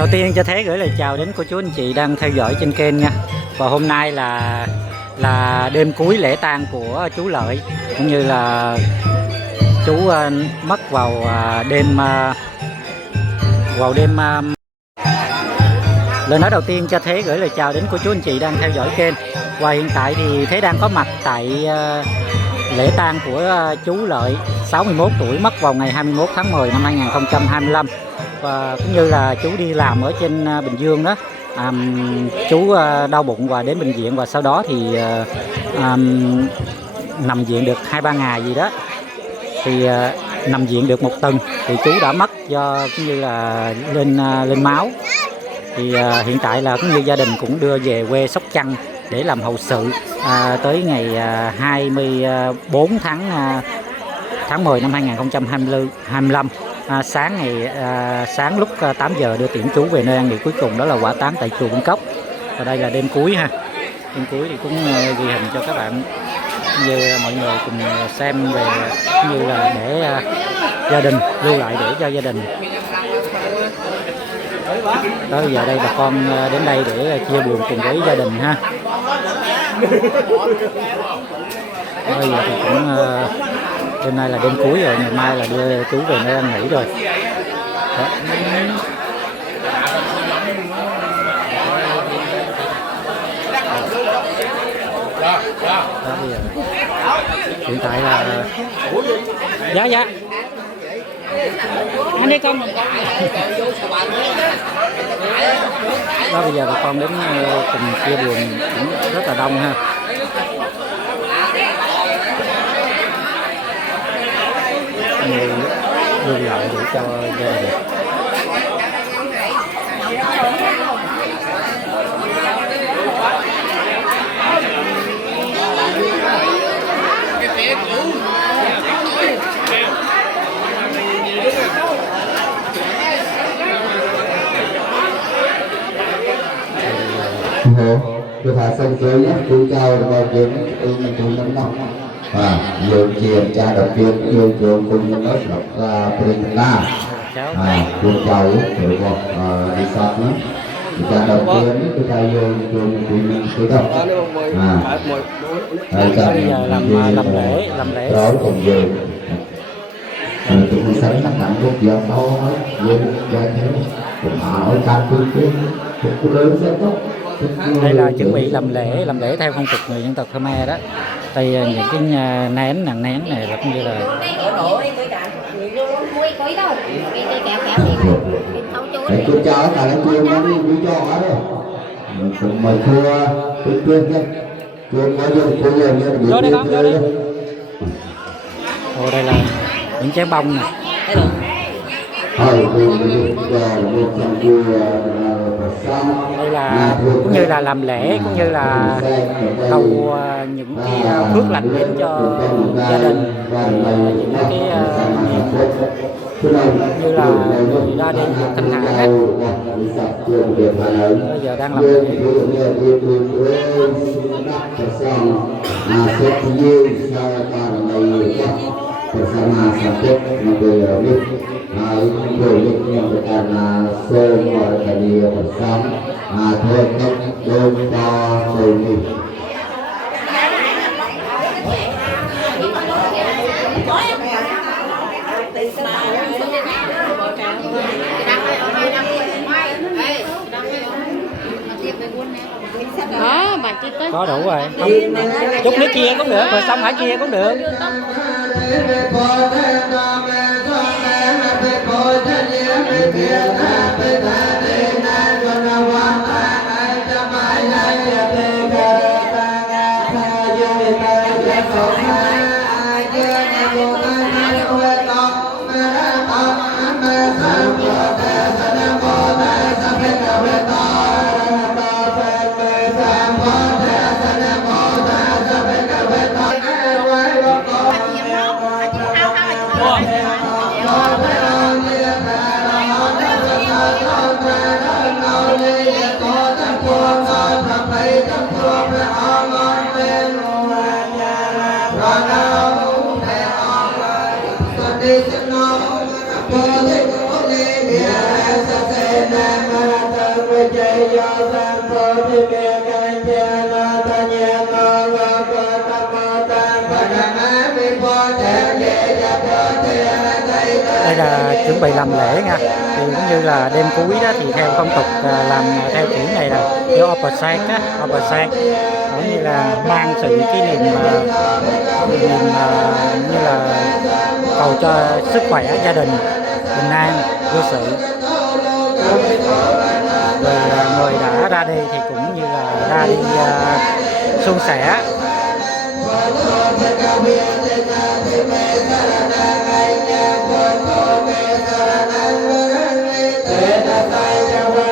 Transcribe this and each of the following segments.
Đầu tiên cho Thế gửi lời chào đến cô chú anh chị đang theo dõi trên kênh nha. Và hôm nay là đêm cuối lễ tang của chú Lợi, cũng như là chú mất vào đêm lời nói đầu tiên cho Thế gửi lời chào đến cô chú anh chị đang theo dõi kênh. Và hiện tại thì Thế đang có mặt tại lễ tang của chú Lợi 61 tuổi, mất vào ngày 21 tháng 10 năm 2025. Và cũng như là chú đi làm ở trên Bình Dương đó, chú đau bụng và đến bệnh viện, và sau đó thì nằm viện được 2-3 ngày gì đó, thì nằm viện được 1 tuần thì chú đã mất do cũng như là lên máu. Thì hiện tại là cũng như gia đình cũng đưa về quê Sóc Trăng để làm hậu sự tới ngày 24 tháng 10 năm 2025. Sáng lúc 8 giờ đưa tiễn chú về nơi an nghỉ cuối cùng, đó là hỏa táng tại chùa Vĩnh Cốc. Và đây là đêm cuối ha. Đêm cuối thì cũng ghi hình cho các bạn như mọi người cùng xem về, cũng như là để gia đình lưu lại để cho gia đình. Đó, giờ đây bà con đến đây để chia buồn cùng với gia đình ha. Bây giờ thì cũng đêm nay là đêm cuối rồi, ngày mai là đưa chú về nơi ăn nghỉ rồi. Đó. Đó, bây giờ hiện tại là dạ anh đi con. Đó, bây giờ bà con đến cùng chia buồn cũng rất là đông ha. Người lưu lại để cho gia đình. Tôi thả sân chơi nhé, tôi chào vào chuyện tôi nắm nắm dương chiền cha đặc biệt dương trường cùng những lớp đọc Printana tôi chào được không đi sát nữa cha đặc biệt tôi chào dương trường cùng những cái đọc bây giờ làm lễ đó cùng dương tôi cũng sẵn nắm nắm lúc giờ sau dương ra thế cũng hỏi cha tôi cũng lớn rất tốt. Đây là chuẩn bị làm lễ theo phong tục người dân tộc Khmer đó. Đây những cái nén này là cũng như là tôi cho cả cái chuyên nó đi cho đó cùng mời thua tôi chuyên nhé chuyên có dùng tôi nhiều như vô đây con, vô đây. Ồ, đây là những trái bông nè. Đây là cũng như là làm lễ, cũng như là cầu những cái phước lành đến cho gia đình, những cái như là người ra đi thanh thản á. Bây giờ đang làm lễ. Bersama sakit mobil itu karena semua tadi bersama tetap dosa ini. Đó, bà chỉ tới. Có đủ rồi. Không. Chút nước kia cũng được, rồi xong hả kia cũng được. Hãy subscribe cho kênh Ghiền Mì Gõ để không bỏ lỡ những video hấp dẫn. Đây là chuẩn bị làm lễ nha, thì cũng như là đêm cuối đó thì theo phong tục làm theo kiểu này là kiểu Opera sang á, Opera sang cũng như là mang sự kỷ niệm như là cầu cho sức khỏe gia đình bình an vô sự. Rồi người đã ra đi thì cũng như là ra đi suôn sẻ.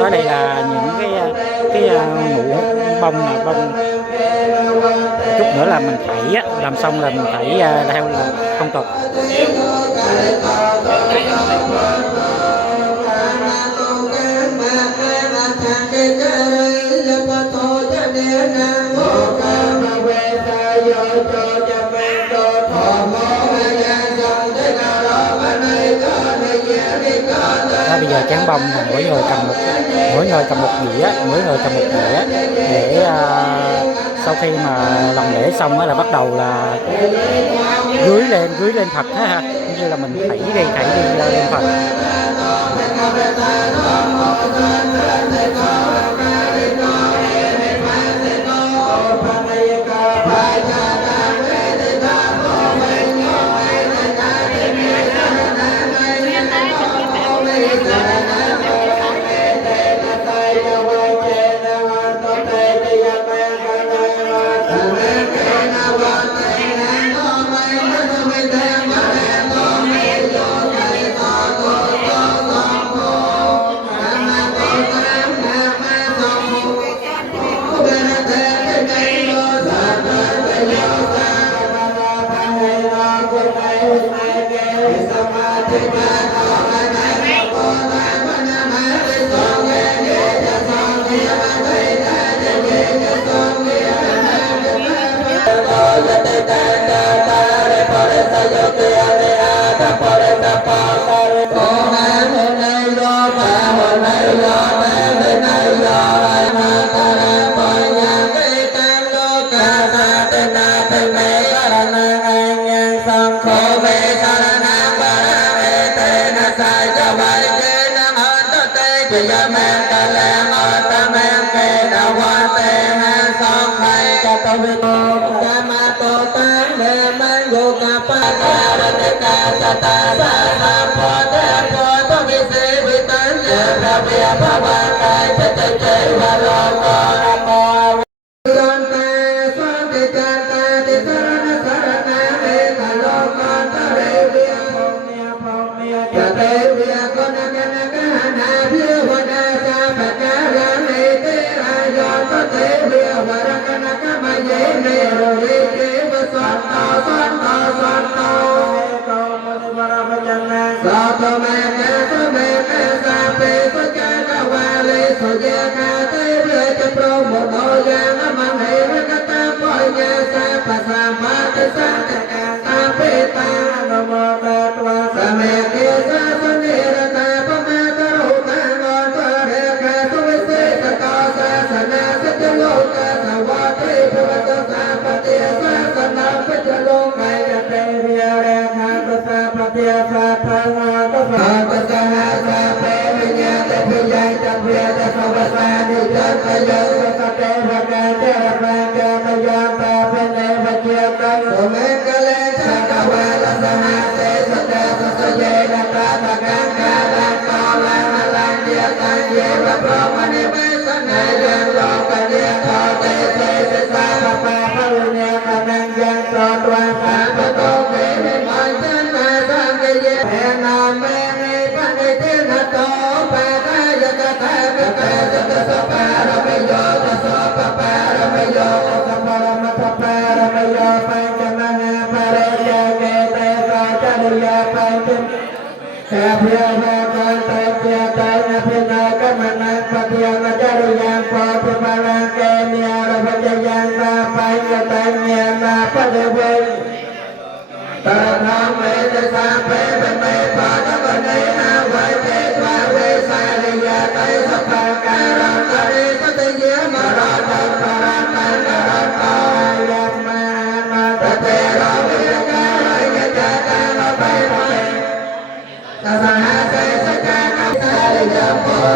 Đó đây là những cái ngũ bông nè, bông chút nữa là mình thảy á, làm xong là mình thảy theo là phong tục. Đó, bây giờ chén bông là mỗi người cầm một dĩa, để sau khi mà làm lễ xong á là bắt đầu là gửi lên Phật ha, như là mình thảy đi lên Phật.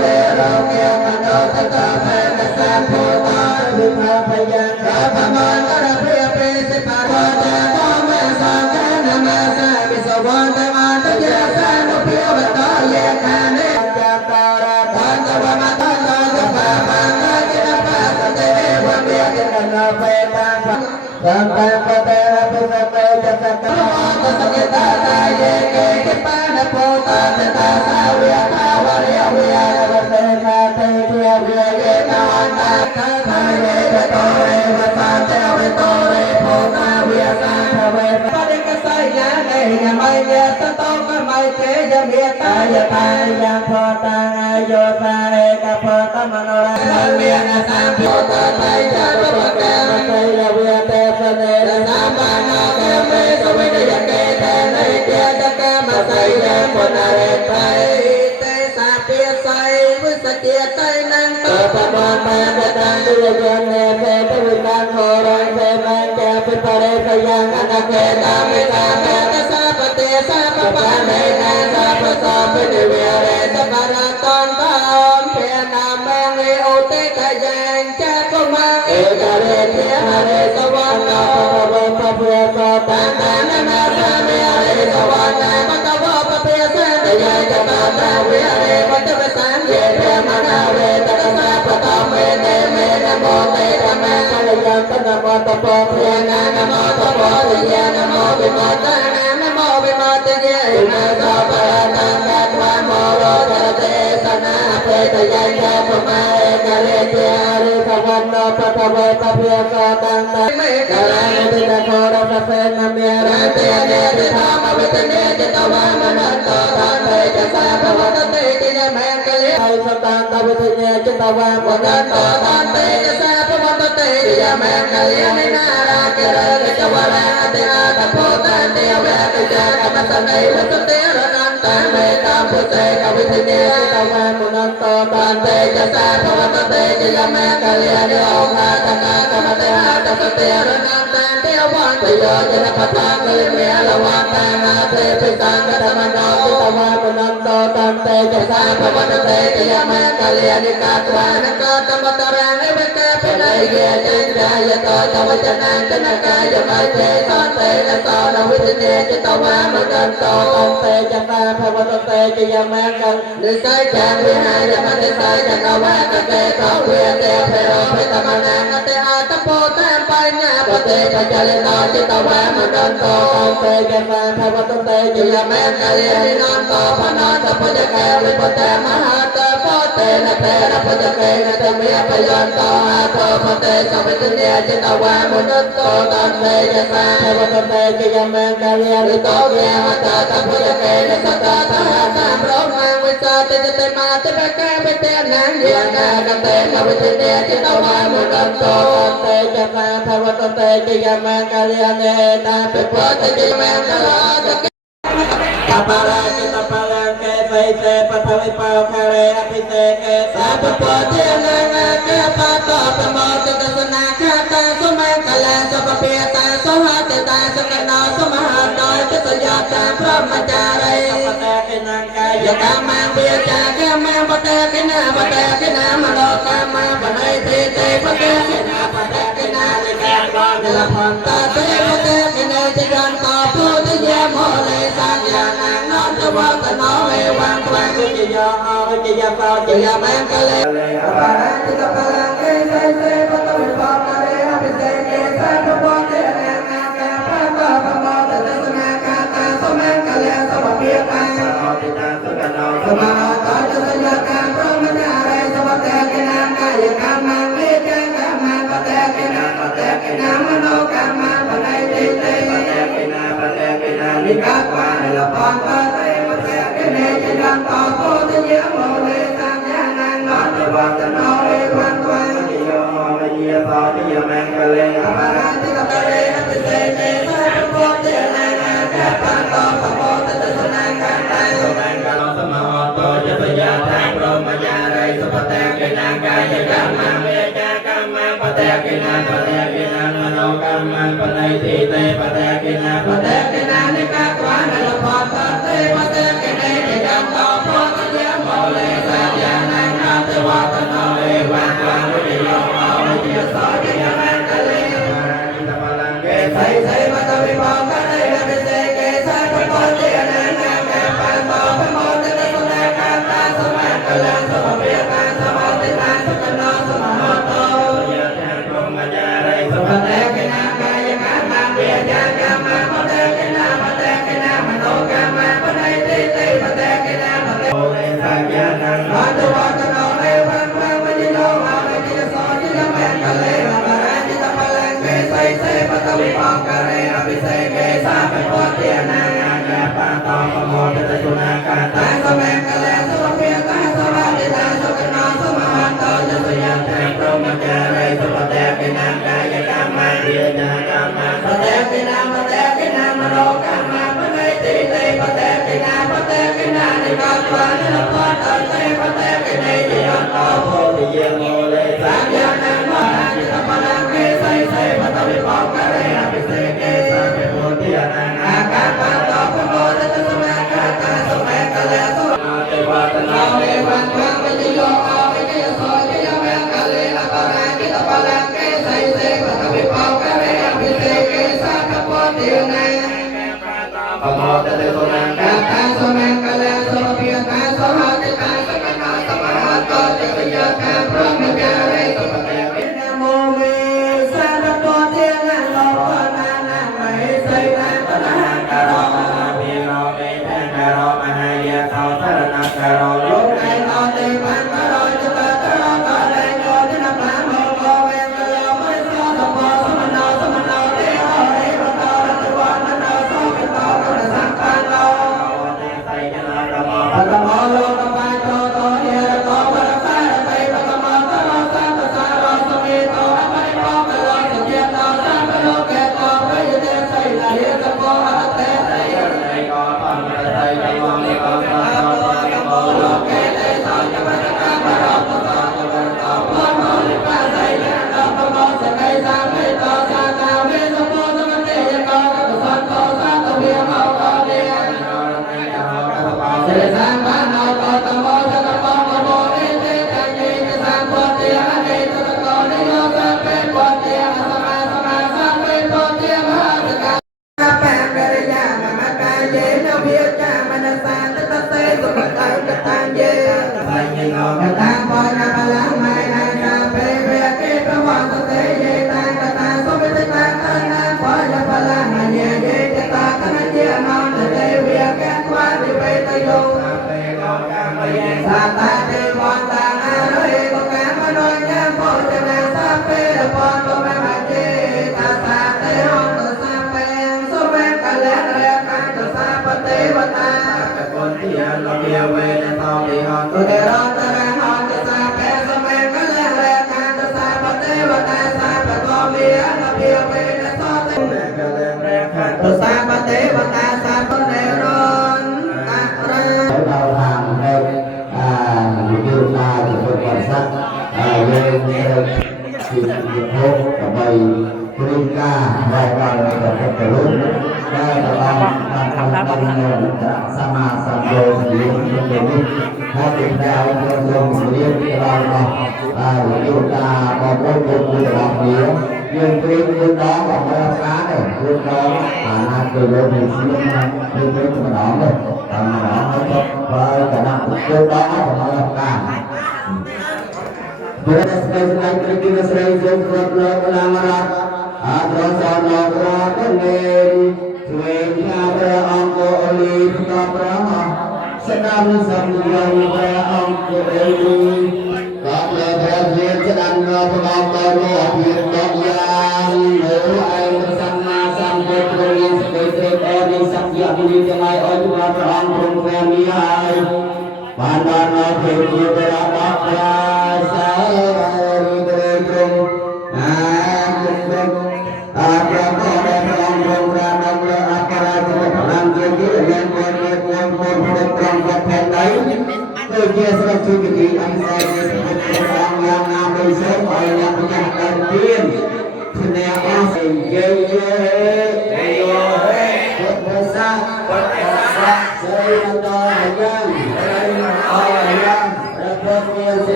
เรโรเกียมโนตตาเมนสัมพุทธาวิภาพยังราพมันตระเพียปิสิภาโตเตโตเมสังเกนะมาสาวิสวันตมันตเยสานุเพียวตาเยคานิจัตตาราทันตวมาทันตาสัพพะมังคะจิตปัสสเตวันเวทินนาเปตังสัมปันปเตระปุสเปจัสสะโมตัสสะเกตาตาเยเกจิปานะโพตาเตตาสาเวทาวะเรเวยาวัสเตนาเตเกียเวเยนาวันตาคาทายเวทโตเรวัสสาเตเวโตเรโพตาเวสังเวปะเดกสัยยะเนยมัยเยสโตกะมัยเจยเมตตายะทายังโพตังอโยสาเอกโพตมโนราสังเวียนะสัมโพตไตยะตุปะเกมะเตยะเวเตสเนนะสัมมานาเกเมสเวเดยะเกเตเนเตยะเกมะไสยะปุณเรไตเตสาเปียไสวิสเจไตนังตปะมะปะเตตังดุยะเนเตปวิตังโหรังเตมังแกปิปะเรสยังอนาเกตามิตาเมตสาปะเตสาปะปะเนนะสาปะสาปะเนเวเรสปะระตอนตาเพนาเมเงโอเตกะยังจะกุมังเอกะเรเทหะเรสวรรณปะวะปะเพียสตังตังนะนะสาเมหะเรสวรรณปะตะวะปะเพียสเตยะจะตาตาเวหะเรปะตะวะสังเยเทมะนาเวตะสาปะตะเมเตเมนะโมเตตะมะคะยังตะนะโมตะปะเพียนะนะโมตะปะเตยะนะโมวิโมตะนะนะโมวิโมตะเยนะสัพพะตังกัตวะโมโรตะเตสนะเปตยังจะปะมะเอกะเรเตหะเรสวรรณปะตะวะปะเพียสตังตังเมกะระนุตินะโคระสะเสนะเมระเตเนติธรรมวิตเนจิตวามนันโตทันเตจะสาภวตเตกิยเมกะเลไอสตังตวิตเนจิตวามนันโตทันเตจะสาภวตเตกิยเมกะเลนินาราเกเรจวะระเตอาตโพตันเตเวติจากัมสเนวัสเตระนันตังเมตัมพุเตกวิตเนจิตวามนันโตทันเตจะสาภวตเตกิยเมกะเลนิโอภาตกะกัมเตอาตสเตระนันตังเทวันตโยจะนปะทังเลเมละวันตังอาเตปิตังกัตมโนจิตวามนันโตทันเตจะสาภวตเตกิยเมกะเลนิกาตวานกตมตรังเอเวเกปินัยเยจันจายโตตวจนังจนกายมัยเตตันเตนะโตนวิตเนจิตวามนันโตทันเตจะสาภวตเตกิยเมกะนิสัยจังวิหารมนิสัยจังวะกะเตโตเวเตเพโรเพตมนังเตอาตโพเตปัญญาปเตปัจจลิโตจิตวามนันโตทันเตจะสาภวตเตกิยเมกะเลนินันโตพนันตปุจเกวิปเตมหาเตโพเตนะเตนะปุจเกนะเตเมียปยันโตอาโตพเตสัพพิเนจิตวามนันโตทันเตจะสาภวตเตกิยเมกะเลนิโตเกียหตตปุจเกนะสัตตะตหะตามพร้อมนางวิสาติจเตมาเตเปเกเปเตนังเยกานะเตนะวิเนจิตวามนันโตทันเตจะสาภวตเตกิยเมกะเลเนตาเปโพเตกิยเมกะลาตะกัปปะราจิตปะลังเกไสเตปะทวิปะคะเรอภิเตเกสาปะโพเทนังอาเกปะโตปะโมตตสนาคาตาสุมังกะลาสัพเพตาสหัตตาสกนาสมหาโตจิตยาตาพระมจารีปะเตกินังกายกามังเบียจากามังปะเตกินามโนกามังปะไนเทเตปะเตกินาลิกาโกนิลพันตาเตปะเตกินาจิกันโตพุทธเยโมเลสัญญานังนอนตวะตโนเอวังวังวิจโยโอวิจยาโตจิยามังกะเลอปาราจิตปะลังเกไสเสปะตวิปะคะเรอภิเตเกสาปะโพเทนังอาเกปะโตปะโมตตสนาคาตาสมังกะเลสัพเพตังสติตังสุกโนสมาตาจะสัญญาการพระมจารีสัพเตกินังกายกรรมังวิจังกรรมังปะเตกินามโนกรรมังปะไนติเตปะเตกินานิกาควานิลพันตาเตปะเตกิเนจิดันโตโพธิเยโมเลสัญญานังนอนติวัตโนเอวังวังวิโยโมวิเยโตจิยมังกะเลอปาราติกะเรอภิเตเกสาปะโพเทนังอาเกปะโตปะโมตตสนาคาตาสมังกะโลสมโหโตจะสยาทางพรหมจารีสุปเตกินังกายกรรมังเวจากรรมังปะเตกินังมโนกรรมังปะไนติเตปะเตกินานิกาควานิลพันตาเตปะเตกิเนจิดันโตโพธิเยโมเลสัญญานัง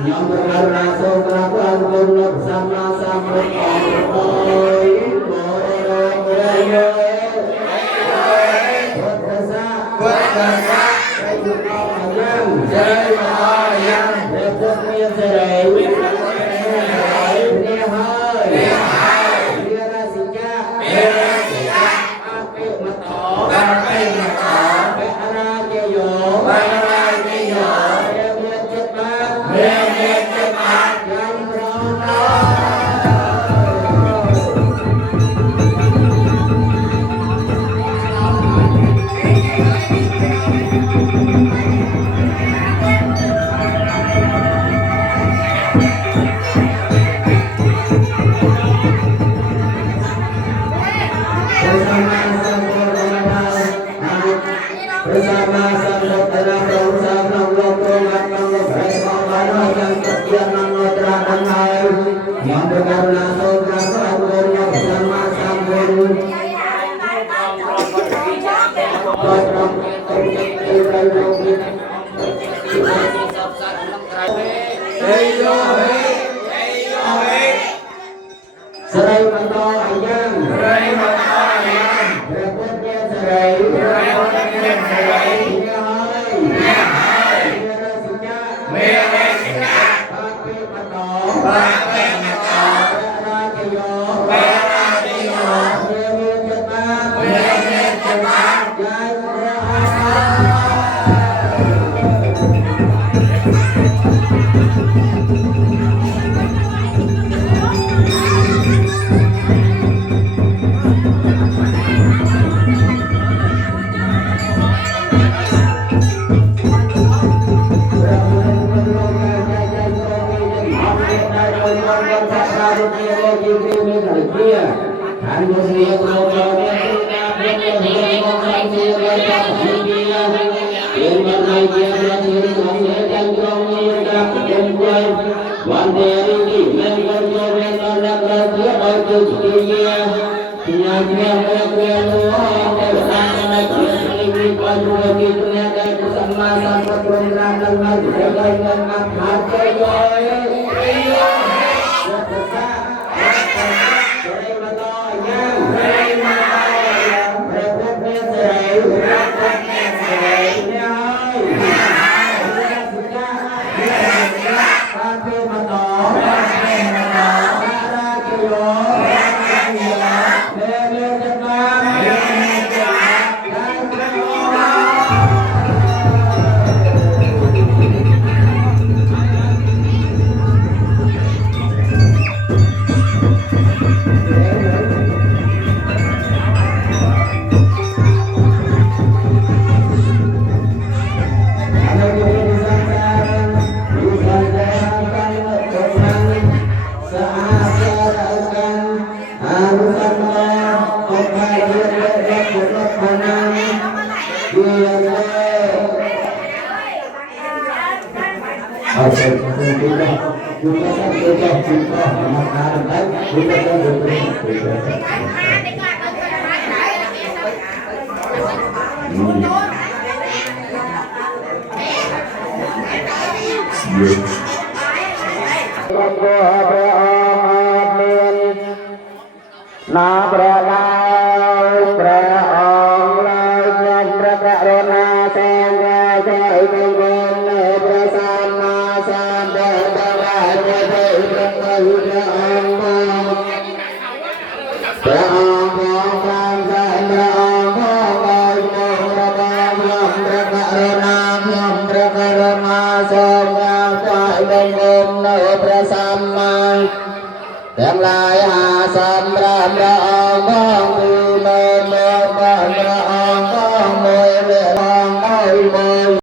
Yang berkarya sokrapan guna bersama sama bersama sama tenang bersama rombongan yang sekian manotra dan hai yang berkarya sokrapan bersama sama serai mata ayam berikutnya serai Yang lain asam ram ra ong bong